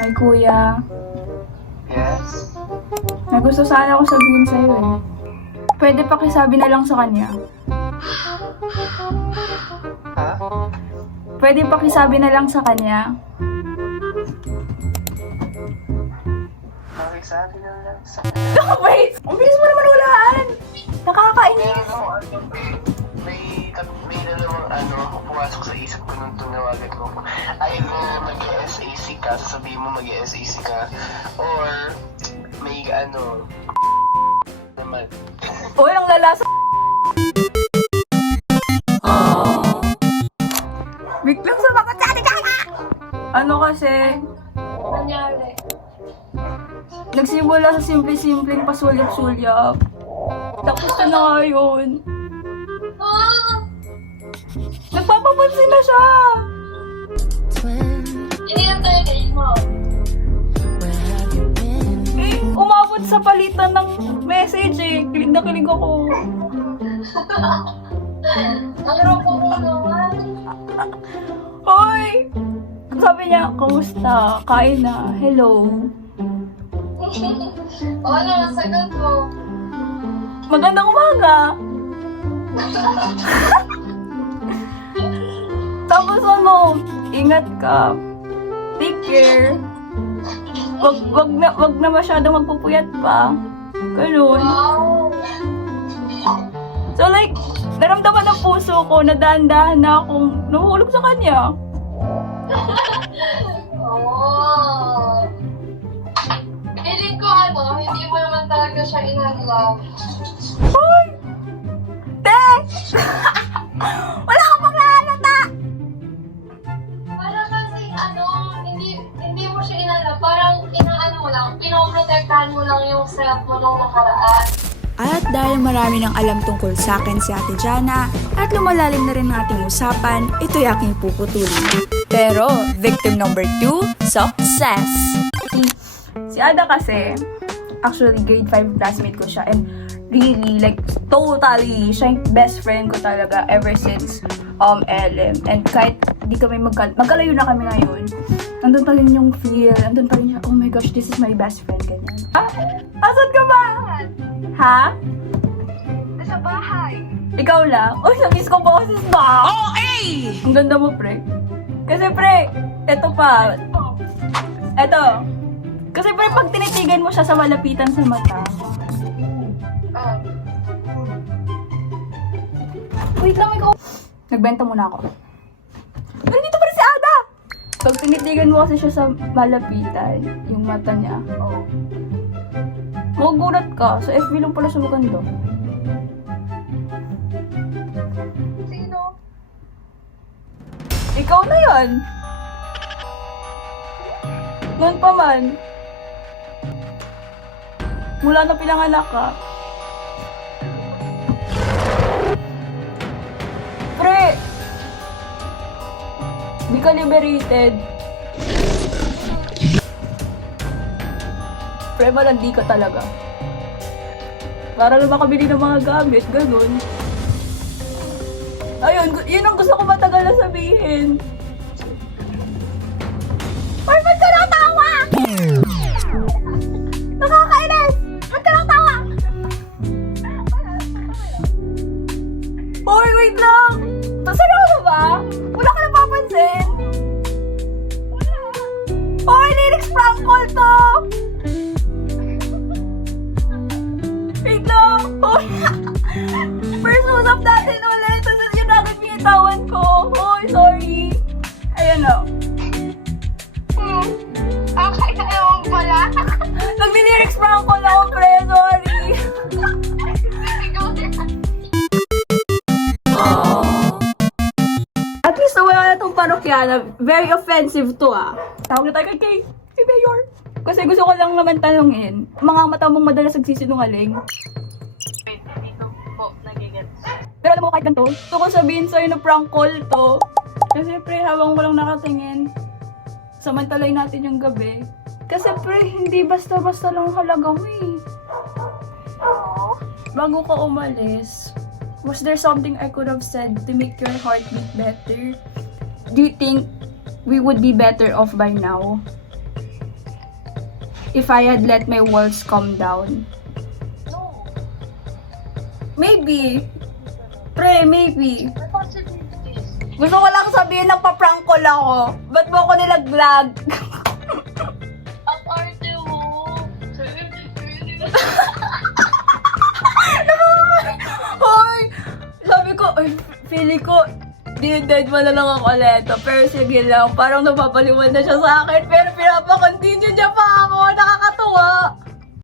Hi, kuya. Yes? May gusto sana ako sabihin sa'yo eh. Pwede pakisabi na lang sa kanya. Ha? Pwede pakisabi na lang sa kanya. Makisabi na lang sa... Wait! Ang bilis mo naman hulaan! Nakakainis! Meron ako may dalawang pumasok sa isip ko nung tunawagan mo. Either mag-SAC ka, sasabihin mo mag-SAC ka, or may naman. Uy, ang lala sa... Biglang sumakot sa atin, Jana! Ano kasi? Nangyari. Nagsimula sa simple-simpleng pasulyap-sulyap. Tapos na ngayon. Nagpapapansin na siya! Hindi lang tayo date mo. Eh, umabot sa palitan ng message eh. Kilig na kilig ako. Ang grupo mo naman. Hoy! Sabi niya, kamusta? Kain na. Hello. O ano, nasagot mo. Magandang umaga. Tapos ingat ka. Take care. Wag na masyado magpupuyat pa. Ganun. Wow. So like, naramdaman ng puso ko na dahan-dahan na akong nahulog sa kanya. Oh. Feeling ko hindi mo naman talaga siya in-love. Hoy! Te! Wala akong paglalata! Parang kasi hindi mo siya in-love. Parang mo lang, pinoprotektahan mo lang yung self mo nung nakaraan. At dahil marami nang alam tungkol sa akin si Ate Jana at lumalalim na rin ang ating usapan, ito'y aking puputulin. Pero, victim number 2, success! Si Ada kasi, actually grade 5 classmate ko siya and really, like, totally, siya yung best friend ko talaga ever since LM. And kahit di kami magkalayo na kami ngayon, nandun pa rin yung feel, nandun pa rin siya, oh my gosh, this is my best friend, ganyan. Asan ka ba? Ha? Sa bahay. Ikaw lang? Oh, na-miss ko boses ba? Oh, hey! Ang ganda mo, pre. Kasi, pre, eto pa. Eto. Kasi, pre, pag tinitigan mo siya sa malapitan sa mata. Wait lang, ikaw. Nagbenta muna ako. Nandito pa rin si Ada! Pag tinitigan mo kasi siya sa malapitan, yung mata niya, magugulat ka. Sa FB lang pala siya maganda. Sino? Ikaw na yan. Noon pa man. Mula na pinanganak ka. Pre! Di ka liberated. Pre, malandi ka talaga. Para na makabili ng mga gamit, ganun. Ayun, yun ang gusto ko matagal na sabihin. Ay, ba't ka natawa? Nakakainis! Ba't ka natawa? Hoy, wait lang! Seryoso ba? Wala ka napapansin? Hoy, lyrics prank call to! Wait lang! Hoy! First usap natin ulit, tapos yun agad pinitawan ko. Hoy, sorry. Ayan o. Okay, ewan pala. Nag-lyrics prank call ako, pre. Sorry. At least wala na tong parokyana. Very offensive to Tawag na tayo kay Mayor. Kasi gusto ko lang naman tanungin, mga mata mong madalas nagsisinungaling. Wait, dito po, nagigets. Pero alam mo kahit ganito, gusto ko sabihin sa'yo na prank call to. Kasi pre, habang walang nakatingin, samantalay natin yung gabi. Kasi pre, hindi basta-basta lang halaga mo eh. Bago ka umalis, was there something I could have said to make your heart beat better? Do you think we would be better off by now if I had let my walls calm down. No. Maybe. Pre, maybe. May possibilities. Gusto ko lang sabihin ng paprank call ako. Ba't mo ako nilaglag? Ang arte mo. Hoy! Sabi ko, ay, feeling ko, dineded mo na lang ako leto. Pero sige lang, parang napapaliwan na siya sa akin. Pero pinapa-continue niya pa ako. Nakakatuwa.